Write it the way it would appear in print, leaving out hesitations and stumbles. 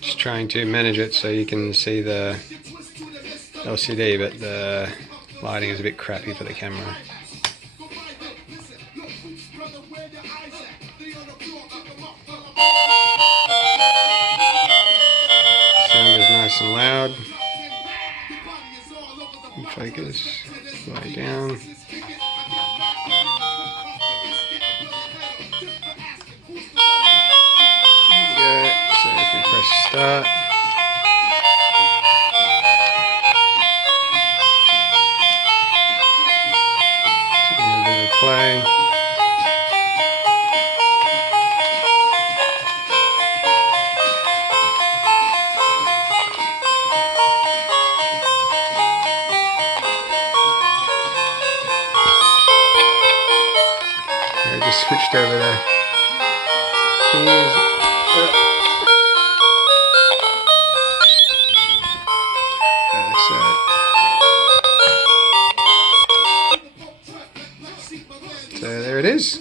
Just trying to manage it so you can see the LCD, but the lighting is a bit crappy for the camera. Sound is nice and loud. Focus, way down. Yeah, so if we press start, so a little bit of play. I just switched over the keys. So there it is.